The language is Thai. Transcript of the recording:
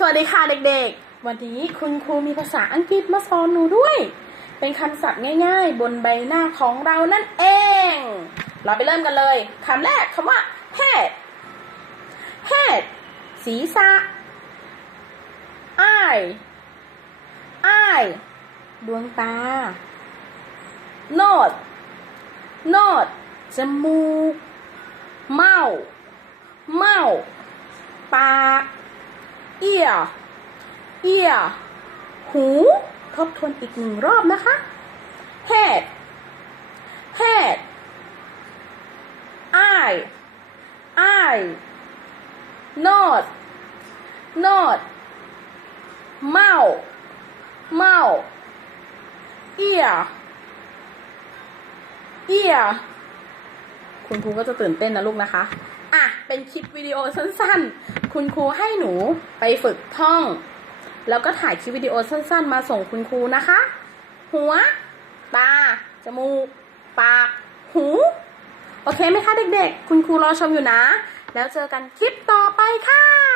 สวัสดีค่ะเด็กๆ วันนี้คุณครูมีภาษาอังกฤษมาสอนหนูด้วย เป็นคำศัพท์ง่ายๆ บนใบหน้าของเรานั่นเอง เราไปเริ่มกันเลยคำแรกคำว่า head head ศีรษะ eye eye ดวงตา nose nose จมูก mouth mouth ปาก ear ear หู ทบทวนอีกหนึ่งรอบนะคะ head head eye eye nose nose mouth mouth ear ear คุณครูก็จะตื่นเต้นนะลูกนะคะ อะ เป็นคลิปวิดีโอสั้นๆ คุณครูให้หนูไปฝึกท่อง แล้วก็ถ่ายคลิปวิดีโอสั้น ๆ มาส่งคุณครูนะคะ หัว ตา จมูก ปาก หู โอเคไหมคะเด็กๆ คุณครูรอชมอยู่นะ แล้วเจอกันคลิปต่อไปค่ะ